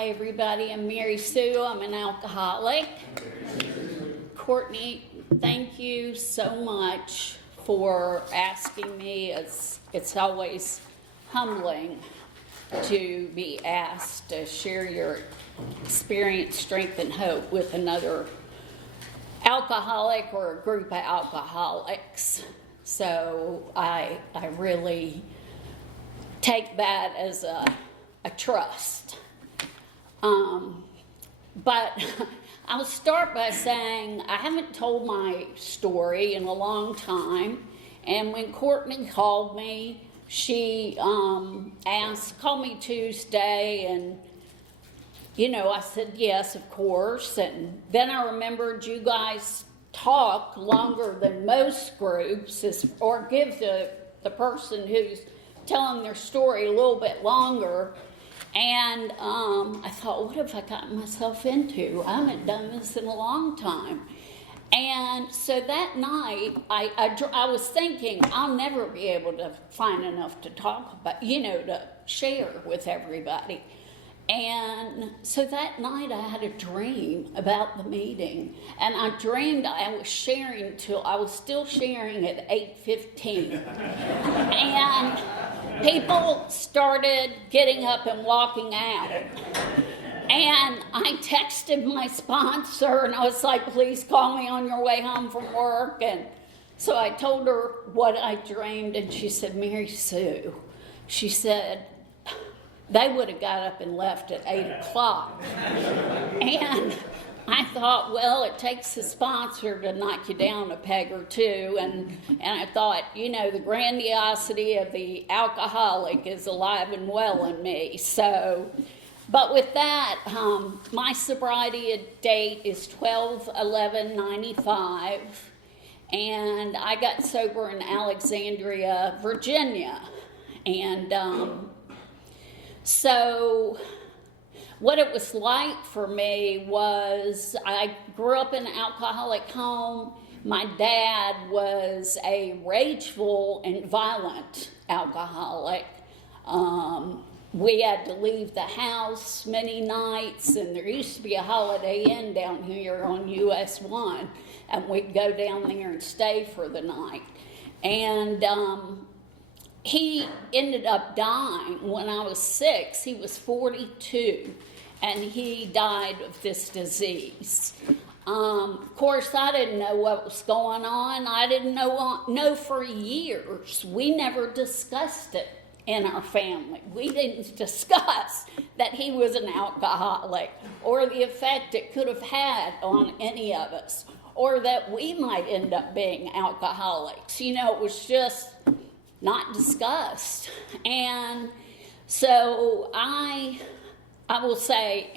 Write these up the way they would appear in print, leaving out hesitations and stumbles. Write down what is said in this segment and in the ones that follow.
Hi, everybody. I'm Mary Sue. I'm an alcoholic. Courtney, thank you so much for asking me. It's always humbling to be asked to share your experience, strength, and hope with another alcoholic or a group of alcoholics. So I really take that as a trust. But I'll start by saying I haven't told my story in a long time, and when Courtney called me, she called me Tuesday, and I said yes, of course, and then I remembered you guys talk longer than most groups, or give the person who's telling their story a little bit longer. And I thought, what have I gotten myself into? I haven't done this in a long time. And so that night, I was thinking, I'll never be able to find enough to talk about, to share with everybody. And so that night I had a dream about the meeting. And I dreamed I was sharing till I was still sharing at 8:15. And people started getting up and walking out. And I texted my sponsor and I was like, please call me on your way home from work. And so I told her what I dreamed, and she said, Mary Sue, she said, they would have got up and left at 8 o'clock. And I thought, well, it takes a sponsor to knock you down a peg or two. And I thought, the grandiosity of the alcoholic is alive and well in me. So, but with that, my sobriety date is 12/11/95. And I got sober in Alexandria, Virginia. And so what it was like for me was I grew up in an alcoholic home. My dad was a rageful and violent alcoholic. We had to leave the house many nights, and there used to be a Holiday Inn down here on US 1, and we'd go down there and stay for the night. And he ended up dying when I was 6. He was 42, and he died of this disease. Of course, I didn't know what was going on. I didn't know for years. We never discussed it in our family. We didn't discuss that he was an alcoholic or the effect it could have had on any of us, or that we might end up being alcoholics. It was just not discussed. And so I won't say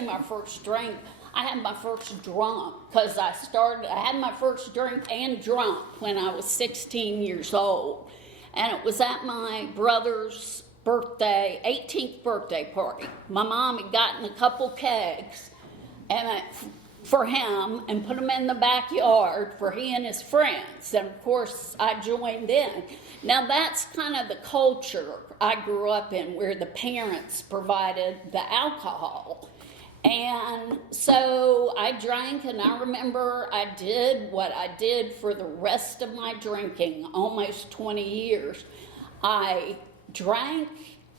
my first drink. I had my first drunk because I had my first drink and drunk when I was 16 years old. And it was at my brother's 18th birthday party. My mom had gotten a couple kegs for him and put them in the backyard for he and his friends. And of course, I joined in. Now that's kind of the culture I grew up in, where the parents provided the alcohol. And so I drank, and I remember I did what I did for the rest of my drinking, almost 20 years. I drank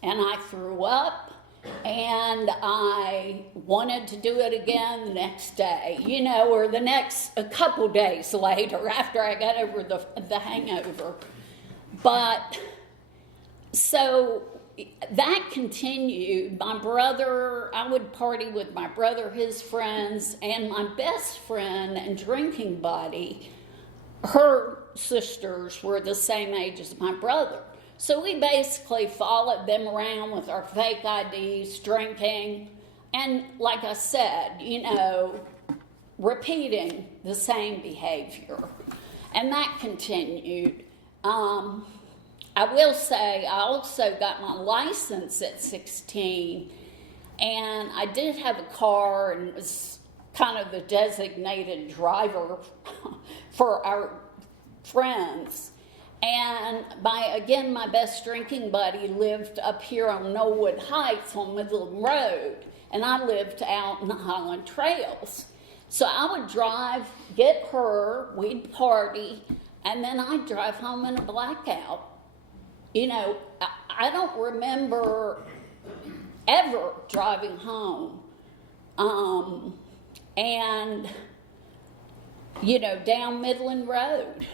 and I threw up, and I wanted to do it again the next day, or a couple days later after I got over the hangover. But so that continued. My brother, I would party with my brother, his friends, and my best friend and drinking buddy, her sisters were the same age as my brother. So we basically followed them around with our fake IDs, drinking, and like I said, repeating the same behavior. And that continued. I will say I also got my license at 16, and I did have a car and was kind of the designated driver for our friends. And my best drinking buddy lived up here on Knollwood Heights on Midland Road, and I lived out in the Highland Trails. So I would drive, get her, we'd party, and then I'd drive home in a blackout. You know, I don't remember ever driving home. And, you know, down Midland Road.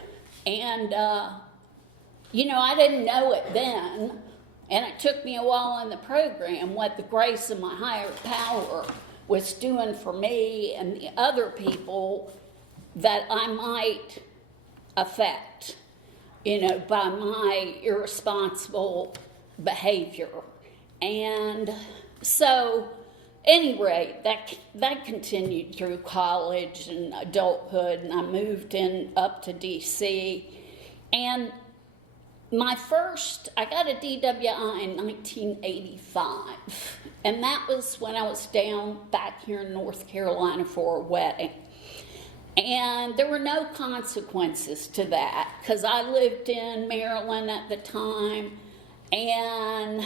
And, you know, I didn't know it then, and it took me a while in the program what the grace of my higher power was doing for me and the other people that I might affect, you know, by my irresponsible behavior. And so, anyway, that continued through college and adulthood, and I moved up to D.C. And I got a DWI in 1985, and that was when I was down back here in North Carolina for a wedding. And there were no consequences to that, because I lived in Maryland at the time, and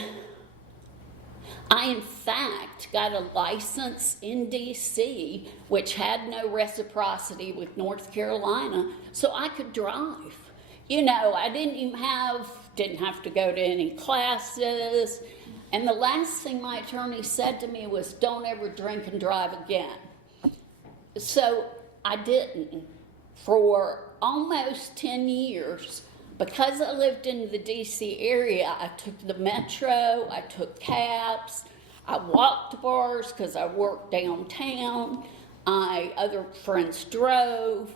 I, in fact, got a license in D.C., which had no reciprocity with North Carolina, so I could drive. You know, I didn't have to go to any classes. And the last thing my attorney said to me was, don't ever drink and drive again. So I didn't for almost 10 years. Because I lived in the D.C. area, I took the metro, I took cabs, I walked to bars because I worked downtown, other friends drove,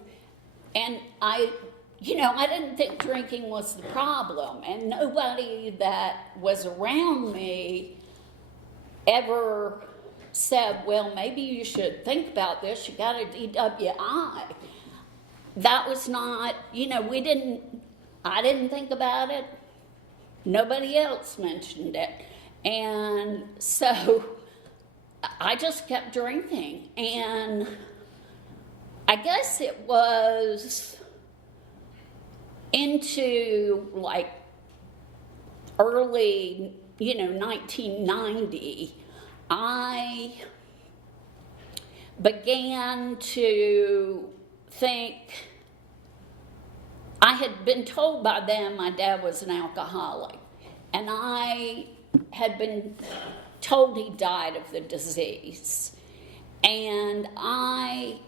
and I didn't think drinking was the problem, and nobody that was around me ever said, well, maybe you should think about this, you got a DWI. That was not, I didn't think about it. Nobody else mentioned it. And so I just kept drinking. And I guess it was into like early, 1990, I began to think. I had been told by them my dad was an alcoholic, and I had been told he died of the disease. And I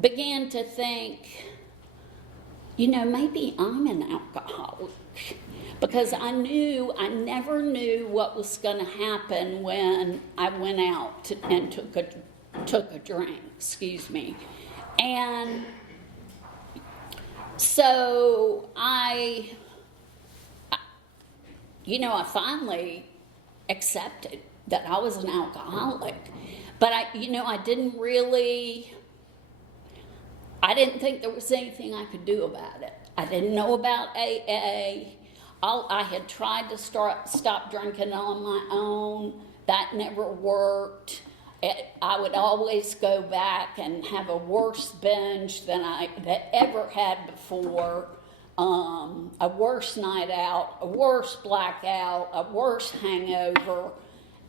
began to think, maybe I'm an alcoholic, because I never knew what was going to happen when I went out and took a drink, And so I finally accepted that I was an alcoholic. But I didn't think there was anything I could do about it. I didn't know about AA. I had tried to stop drinking on my own. That never worked. I would always go back and have a worse binge than I had ever had before, a worse night out, a worse blackout, a worse hangover.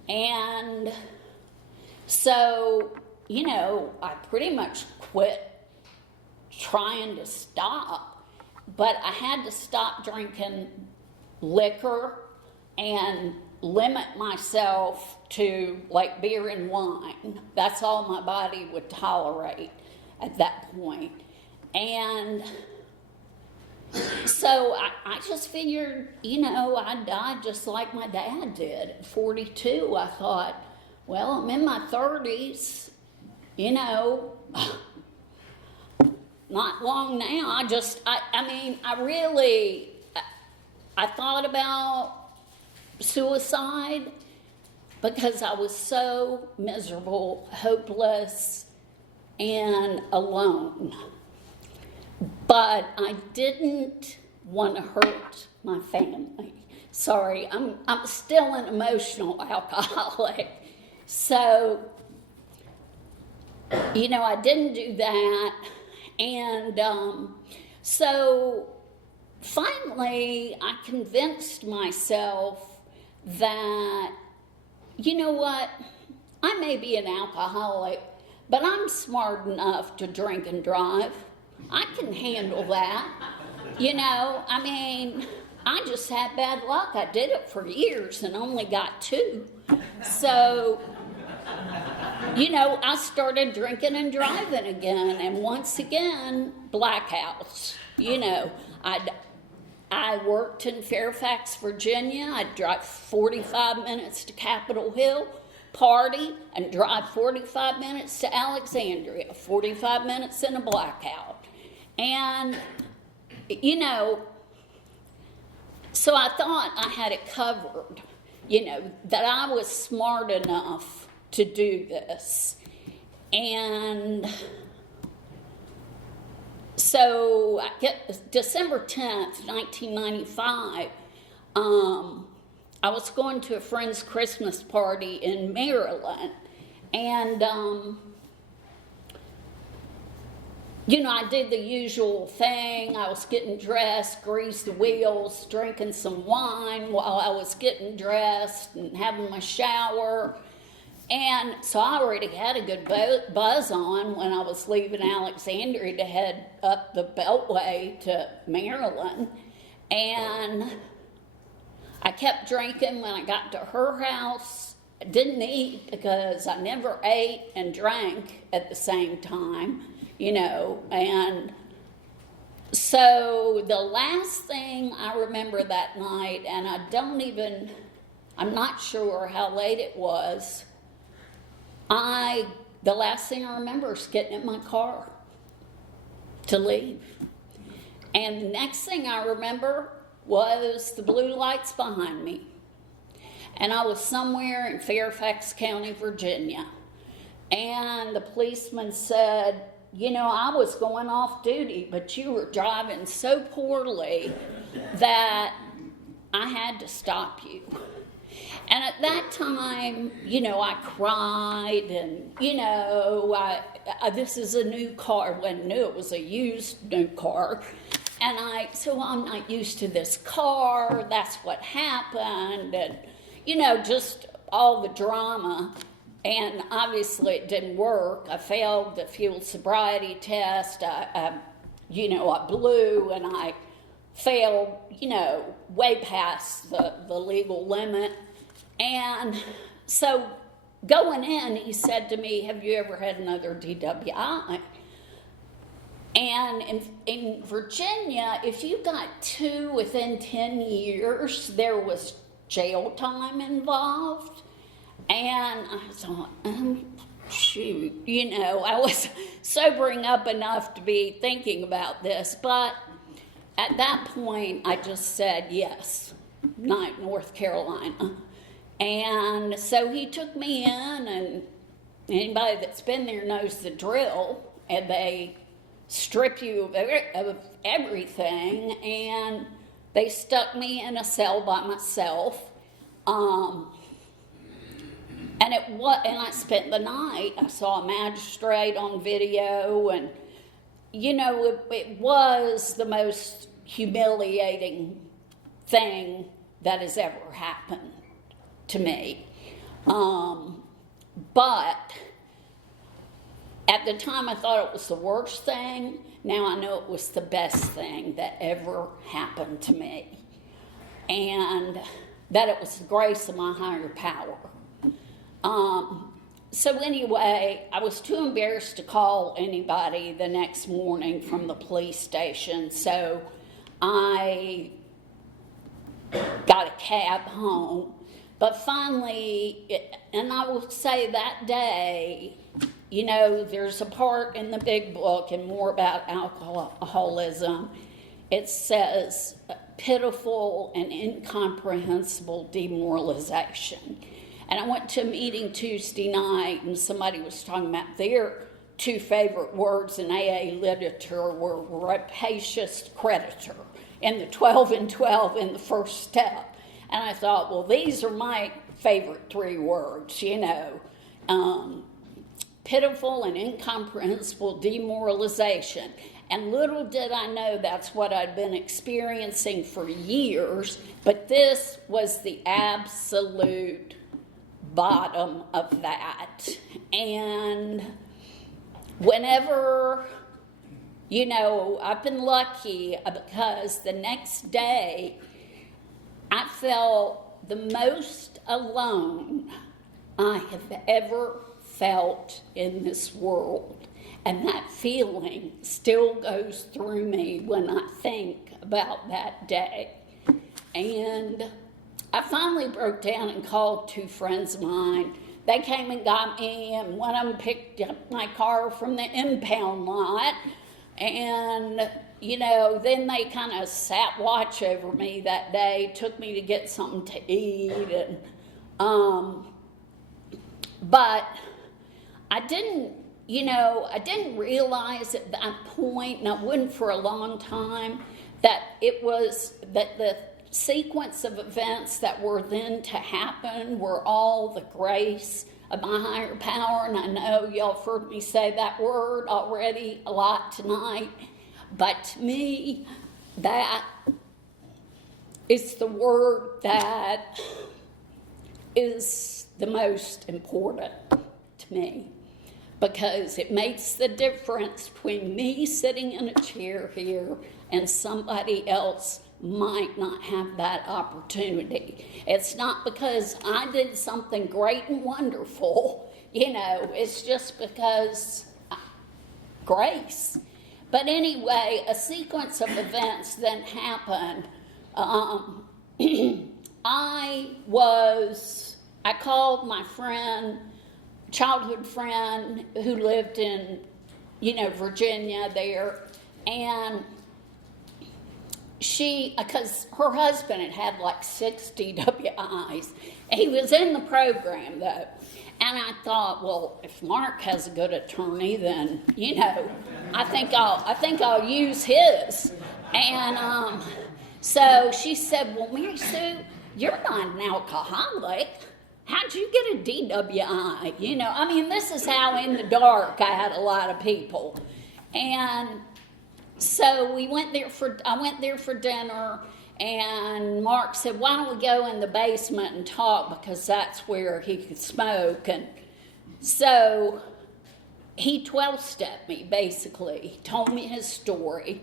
And so, I pretty much quit trying to stop, but I had to stop drinking liquor and limit myself to like beer and wine. That's all my body would tolerate at that point. And so I just figured, I'd die just like my dad did. At 42, I thought, well, I'm in my 30s, not long now. I thought about suicide because I was so miserable, hopeless, and alone. But I didn't want to hurt my family. Sorry, I'm still an emotional alcoholic. So, I didn't do that. And so finally, I convinced myself that, you know what, I may be an alcoholic, but I'm smart enough to drink and drive. I can handle that. I mean, I just had bad luck. I did it for years and only got 2. So, I started drinking and driving again, and once again, blackouts. I worked in Fairfax, Virginia. I'd drive 45 minutes to Capitol Hill, party, and drive 45 minutes to Alexandria, 45 minutes in a blackout. And, so I thought I had it covered, that I was smart enough to do this. And so I get December 10th, 1995, I was going to a friend's Christmas party in Maryland, and I did the usual thing. I was getting dressed, greased the wheels, drinking some wine while I was getting dressed and having my shower. And so I already had a good buzz on when I was leaving Alexandria to head up the Beltway to Maryland. And I kept drinking when I got to her house. I didn't eat because I never ate and drank at the same time, And so the last thing I remember that night, and I'm not sure how late it was, the last thing I remember is getting in my car to leave. And the next thing I remember was the blue lights behind me. And I was somewhere in Fairfax County, Virginia. And the policeman said, I was going off duty, but you were driving so poorly that I had to stop you. And at that time, I cried, and, this is a new car. I wasn't new, it was a used new car. And so I'm not used to this car, that's what happened, and, just all the drama. And obviously it didn't work. I failed the fuel sobriety test. I blew, and I failed, way past the legal limit. And so going in, he said to me, have you ever had another DWI? And in Virginia, if you got 2 within 10 years, there was jail time involved. And I thought, shoot, I was sobering up enough to be thinking about this. But at that point, I just said yes, North Carolina. And so he took me in, and anybody that's been there knows the drill, and they strip you of everything, and they stuck me in a cell by myself. And I spent the night. I saw a magistrate on video, and it was the most humiliating thing that has ever happened to me. But at the time I thought it was the worst thing. Now I know it was the best thing that ever happened to me. And that it was the grace of my higher power. So anyway, I was too embarrassed to call anybody the next morning from the police station. So I got a cab home. But finally, and I will say that day, there's a part in the big book and more about alcoholism. It says pitiful and incomprehensible demoralization. And I went to a meeting Tuesday night, and somebody was talking about their 2 favorite words in AA literature were rapacious creditor and the 12 and 12 in the first step. And I thought, well, these are my favorite 3 words, pitiful and incomprehensible demoralization. And little did I know that's what I'd been experiencing for years, but this was the absolute bottom of that. And whenever, I've been lucky because the next day I felt the most alone I have ever felt in this world. And that feeling still goes through me when I think about that day. And I finally broke down and called 2 friends of mine. They came and got me, and one of them picked up my car from the impound lot. And, then they kind of sat watch over me that day, took me to get something to eat. And, but I didn't realize at that point, and I wouldn't for a long time, that the sequence of events that were then to happen were all the grace of my higher power. And I know y'all have heard me say that word already a lot tonight, but to me, that is the word that is the most important to me, because it makes the difference between me sitting in a chair here and somebody else might not have that opportunity. It's not because I did something great and wonderful, it's just because grace. But anyway, a sequence of events then happened. I called my childhood friend who lived in, Virginia there, and because her husband had like 6 DWIs. He was in the program though. And I thought, well, if Mark has a good attorney, then, I think I'll use his. And so she said, well, Mary Sue, you're not an alcoholic. How'd you get a DWI? This is how in the dark I had a lot of people. And so I went there for dinner, and Mark said, why don't we go in the basement and talk, because that's where he could smoke. And so he 12-stepped me, basically. He told me his story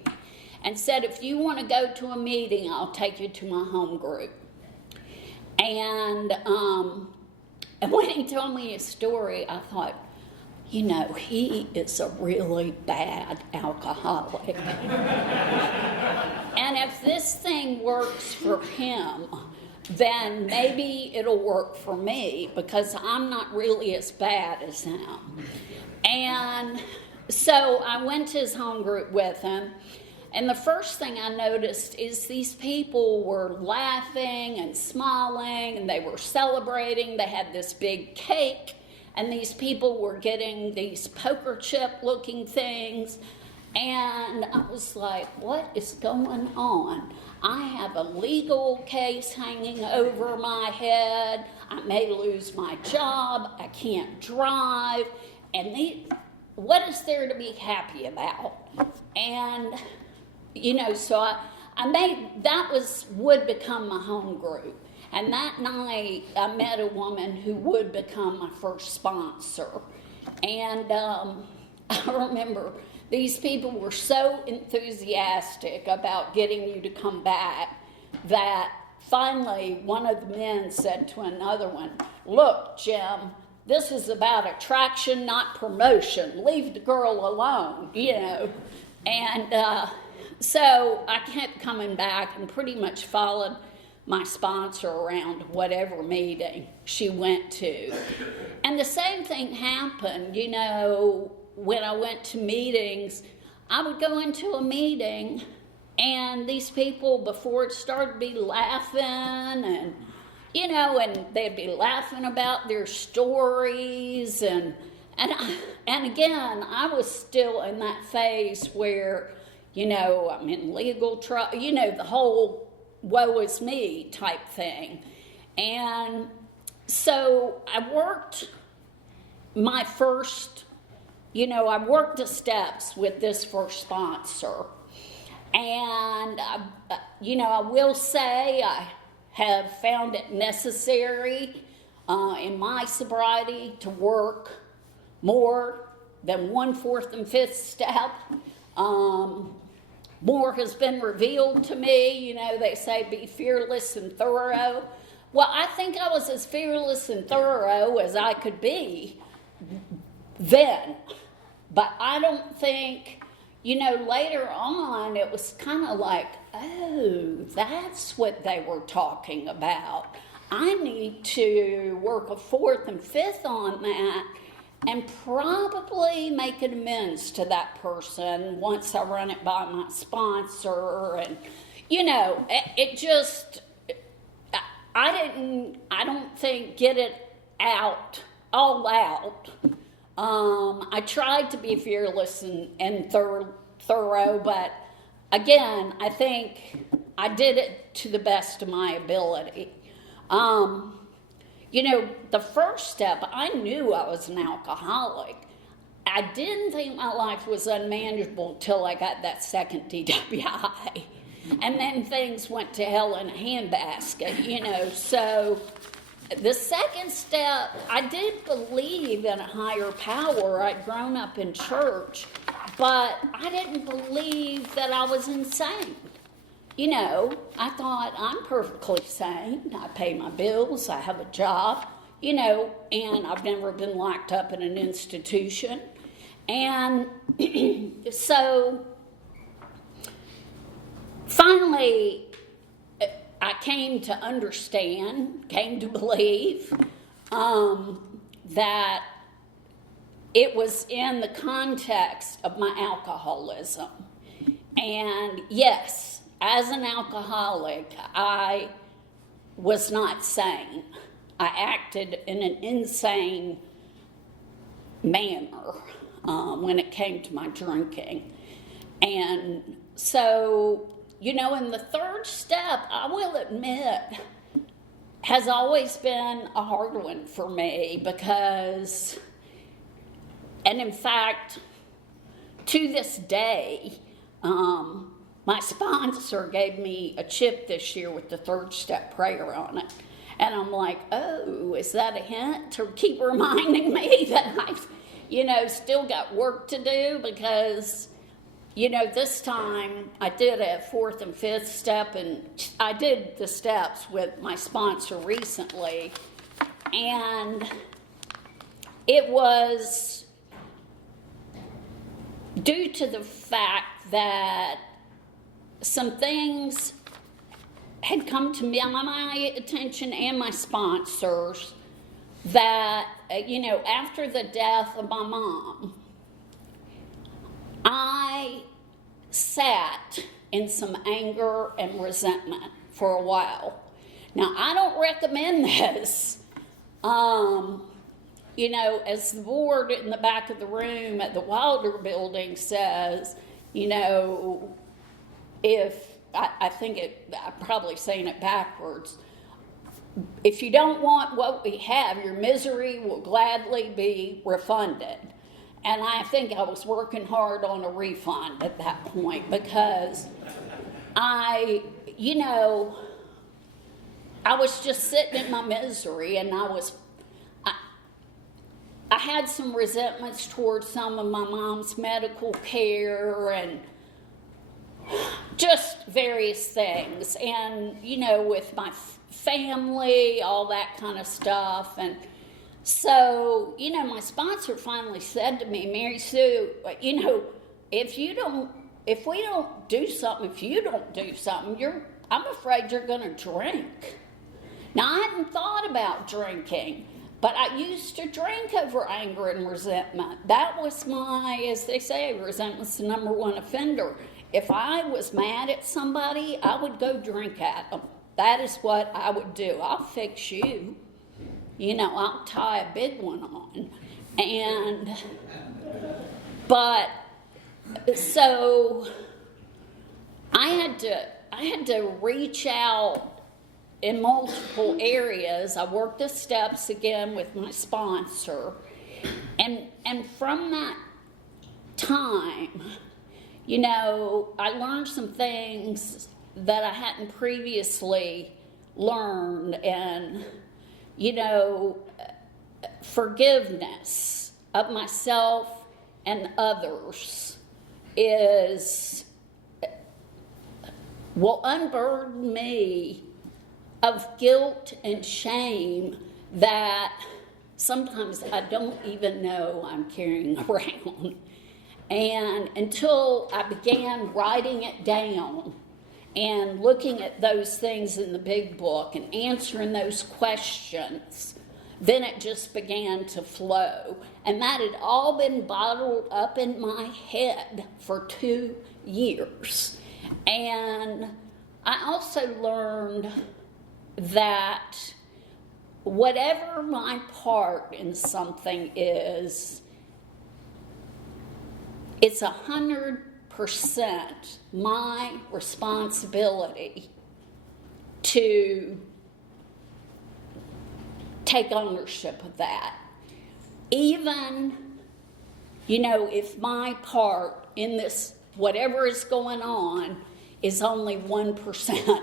and said, if you want to go to a meeting, I'll take you to my home group. And when he told me his story, I thought, he is a really bad alcoholic. And if this thing works for him, then maybe it'll work for me, because I'm not really as bad as him. And so I went to his home group with him. And the first thing I noticed is these people were laughing and smiling, and they were celebrating. They had this big cake, and these people were getting these poker chip looking things. And I was like, what is going on? I have a legal case hanging over my head. I may lose my job. I can't drive. And what is there to be happy about? And so would become my home group. And that night, I met a woman who would become my first sponsor. And I remember these people were so enthusiastic about getting you to come back that finally one of the men said to another one, look, Jim, this is about attraction, not promotion. Leave the girl alone, And so I kept coming back and pretty much followed my sponsor around whatever meeting she went to. And the same thing happened, when I went to meetings. I would go into a meeting, and these people, before it started, be laughing, and they'd be laughing about their stories, and again, I was still in that phase where, I'm in legal trouble, the whole woe is me type thing. And so I worked my first, I worked the steps with this first sponsor. And, I will say I have found it necessary in my sobriety to work more than 1, 4th, and 5th step. More has been revealed to me. They say be fearless and thorough. Well, I think I was as fearless and thorough as I could be then. But I don't think, later on it was kind of like, oh, that's what they were talking about. I need to work a 4th and 5th on that and probably make an amends to that person once I run it by my sponsor. And, it just, I don't think get it all out. I tried to be fearless and thorough, but again, I think I did it to the best of my ability. The first step, I knew I was an alcoholic. I didn't think my life was unmanageable till I got that second DWI. And then things went to hell in a handbasket, So the second step, I did believe in a higher power. I'd grown up in church, but I didn't believe that I was insane. I thought I'm perfectly sane. I pay my bills. I have a job, and I've never been locked up in an institution. And so finally, I came to understand, came to believe that it was in the context of my alcoholism. And yes, as an alcoholic, I was not sane. I acted in an insane manner when it came to my drinking. And so, in the third step, I will admit, has always been a hard one for me because, and in fact, to this day, my sponsor gave me a chip this year with the third step prayer on it. And I'm like, oh, is that a hint to keep reminding me that I've, still got work to do? Because, this time I did a 4th and 5th step, and I did the steps with my sponsor recently. And it was due to the fact that some things had come to my attention and my sponsors that, after the death of my mom, I sat in some anger and resentment for a while. Now, I don't recommend this. As the board in the back of the room at the Wilder building says, if, I'm probably saying it backwards, if you don't want what we have, your misery will gladly be refunded. And I think I was working hard on a refund at that point because I was just sitting in my misery, and I had some resentments towards some of my mom's medical care and just various things. And, with my family, all that kind of stuff. And so, my sponsor finally said to me, Mary Sue, if you don't do something, I'm afraid you're going to drink. Now, I hadn't thought about drinking, but I used to drink over anger and resentment. That was as they say, resentment's the number one offender. If I was mad at somebody, I would go drink at them. That is what I would do. I'll fix you. I'll tie a big one on. But so I had to reach out in multiple areas. I worked the steps again with my sponsor. And from that time, you know, I learned some things that I hadn't previously learned, and, you know, forgiveness of myself and others will unburden me of guilt and shame that sometimes I don't even know I'm carrying around. And until I began writing it down and looking at those things in the big book and answering those questions, then it just began to flow. And that had all been bottled up in my head for 2 years. And I also learned that whatever my part in something is, it's 100% my responsibility to take ownership of that. Even, you know, if my part in this, whatever is going on, is only 1%.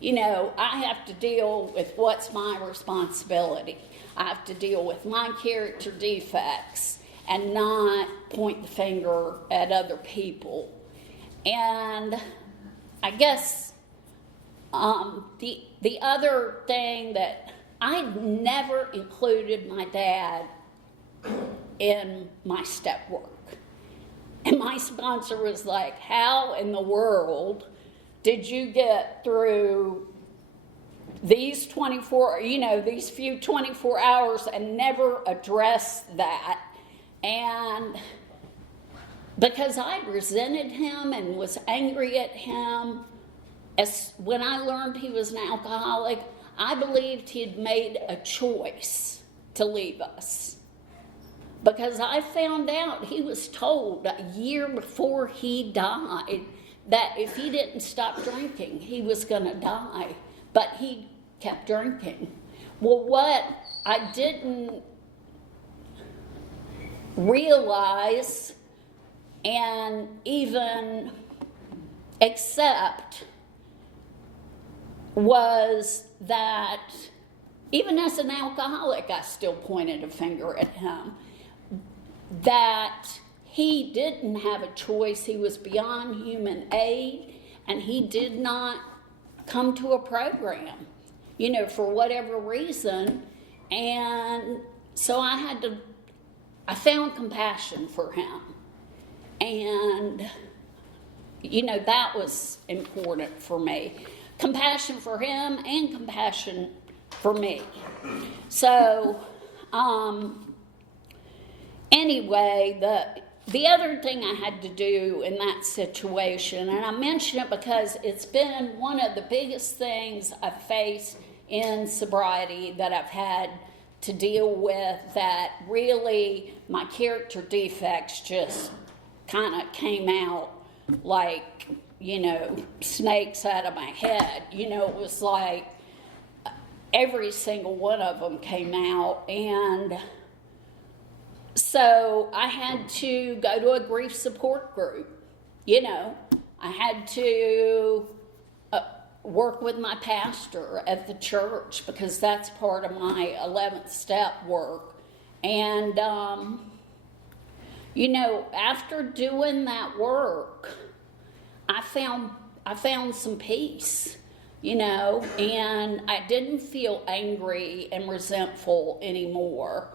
You know, I have to deal with what's my responsibility. I have to deal with my character defects and not point the finger at other people. And I guess the other thing that I'd never included my dad in my step work. And my sponsor was like, how in the world did you get through these 24, you know, these few 24 hours and never address that? And because I resented him and was angry at him, when I learned he was an alcoholic, I believed he had made a choice to leave us. Because I found out he was told a year before he died that if he didn't stop drinking, he was going to die. But he kept drinking. Well, what I didn't realize and even accept was that even as an alcoholic, I still pointed a finger at him. That he didn't have a choice. He was beyond human aid, and he did not come to a program, you know, for whatever reason. And so I found compassion for him. And, you know, that was important for me. Compassion for him and compassion for me. So, anyway, the other thing I had to do in that situation, and I mention it because it's been one of the biggest things I've faced in sobriety that I've had to deal with, that really my character defects just kind of came out like, you know, snakes out of my head. You know, it was like every single one of them came out. And so I had to go to a grief support group. You know, I had to work with my pastor at the church because that's part of my 11th step work. And, you know, after doing that work, I found some peace, you know, and I didn't feel angry and resentful anymore.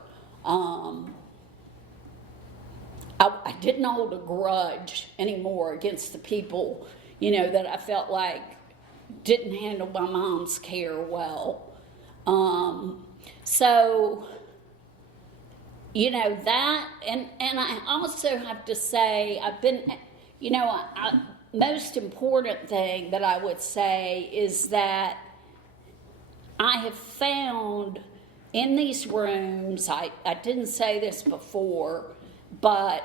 I didn't hold a grudge anymore against the people, you know, that I felt like didn't handle my mom's care well. So, you know, that, and I also have to say, I've been, you know, most important thing that I would say is that I have found in these rooms, I didn't say this before, but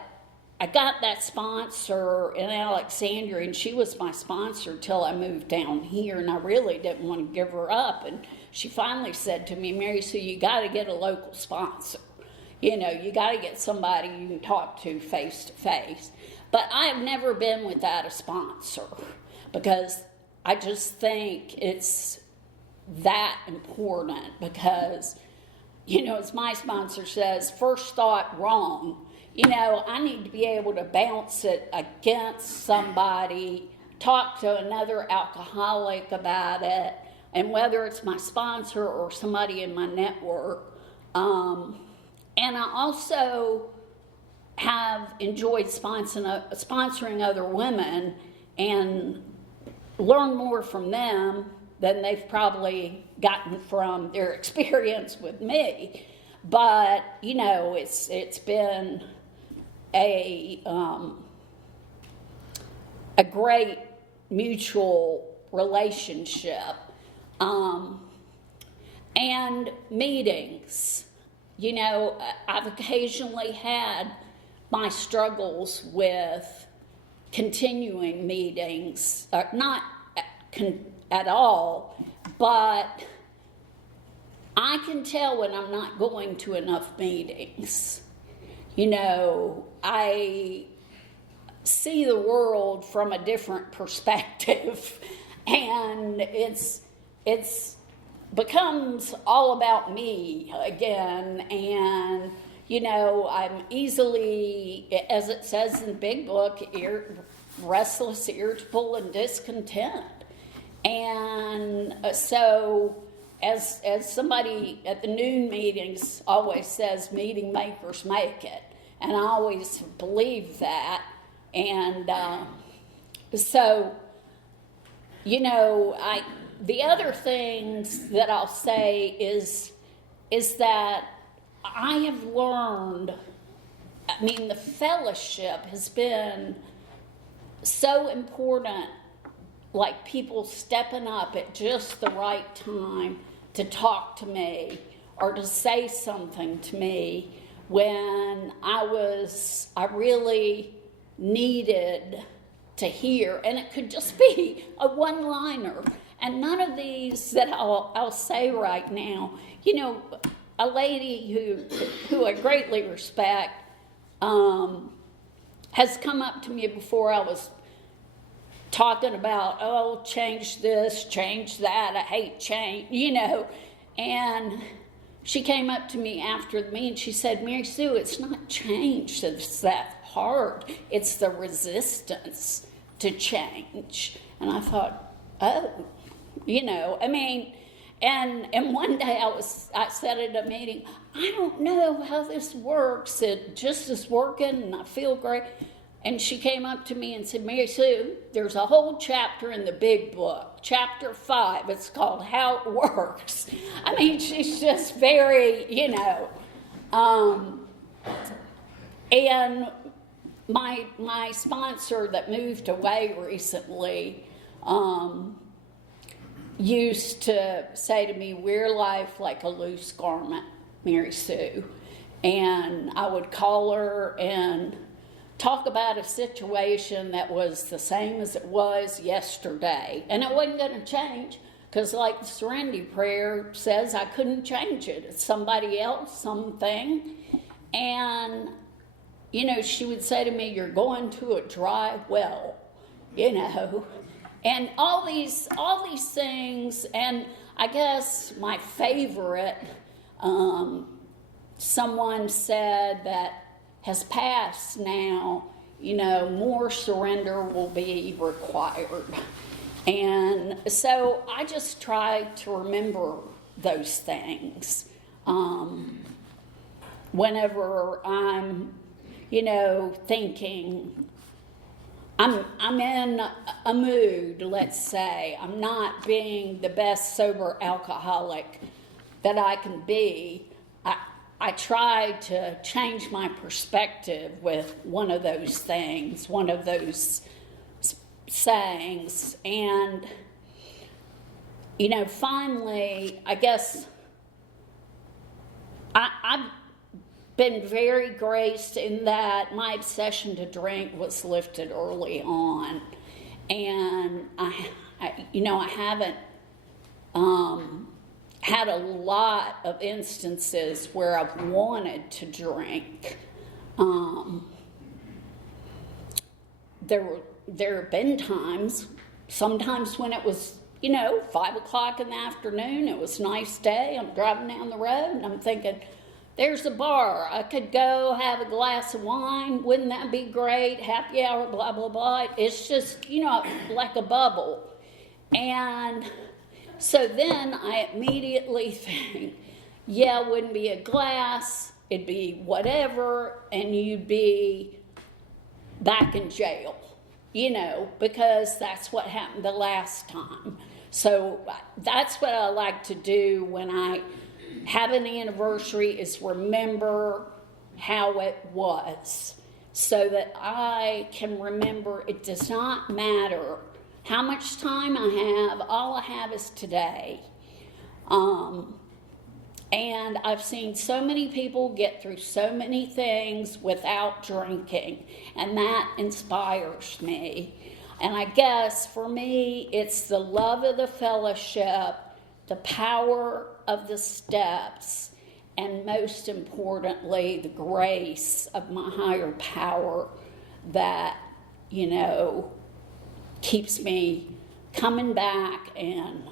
I got that sponsor in Alexandria, and she was my sponsor till I moved down here, and I really didn't want to give her up. And she finally said to me, Mary, so you got to get a local sponsor. You know, you got to get somebody you can talk to face. But I have never been without a sponsor because I just think it's that important because, you know, as my sponsor says, first thought wrong. You know, I need to be able to bounce it against somebody, talk to another alcoholic about it, and whether it's my sponsor or somebody in my network. And I also have enjoyed sponsoring other women and learn more from them than they've probably gotten from their experience with me. But, you know, it's been a great mutual relationship. And meetings. You know, I've occasionally had my struggles with continuing meetings, not at all, but I can tell when I'm not going to enough meetings. You know, I see the world from a different perspective, and it's becomes all about me again. And you know, I'm easily, as it says in the big book, restless, irritable, and discontent. And so as somebody at the noon meetings always says, meeting makers make it, and I always believe that. And so, you know, the other things that I'll say is that I have learned, I mean, the fellowship has been so important, like people stepping up at just the right time to talk to me or to say something to me when I really needed to hear. And it could just be a one-liner. And none of these that I'll say right now, you know, a lady who I greatly respect has come up to me before. I was talking about, oh, change this, change that, I hate change, you know. And she came up to me after the meeting, she said, Mary Sue, it's not change that's that hard. It's the resistance to change. And I thought, oh, you know, I mean, and one day I said at a meeting, I don't know how this works. It just is working and I feel great. And she came up to me and said, Mary Sue, there's a whole chapter in the big book, chapter 5. It's called How It Works. I mean, she's just very, you know. And my sponsor that moved away recently used to say to me, wear life like a loose garment, Mary Sue. And I would call her and talk about a situation that was the same as it was yesterday. And it wasn't going to change because, like the Serenity Prayer says, I couldn't change it. It's somebody else, something. And, you know, she would say to me, you're going to a dry well, you know. And all these things, and I guess my favorite, someone said that has passed now, you know, more surrender will be required. And so I just try to remember those things whenever I'm, you know, thinking, I'm in a mood, let's say. I'm not being the best sober alcoholic that I can be. I try to change my perspective with one of those things, one of those sayings. And, you know, finally, I guess I've been very graced in that my obsession to drink was lifted early on. And I haven't had a lot of instances where I've wanted to drink. There have been times, sometimes when it was, 5 o'clock in the afternoon, it was a nice day, I'm driving down the road and I'm thinking, there's a bar, I could go have a glass of wine, wouldn't that be great, happy hour, blah, blah, blah. It's just, like a bubble. And so then I immediately think, yeah, it wouldn't be a glass, it'd be whatever, and you'd be back in jail, because that's what happened the last time. So that's what I like to do when I have an anniversary, is remember how it was, so that I can remember it does not matter how much time I have, all I have is today. And I've seen so many people get through so many things without drinking, and that inspires me. And I guess for me, it's the love of the fellowship, the power of the steps, and most importantly, the grace of my higher power that, keeps me coming back and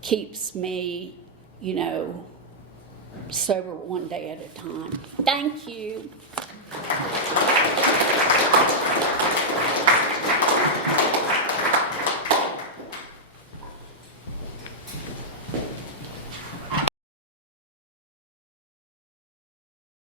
keeps me, sober one day at a time. Thank you.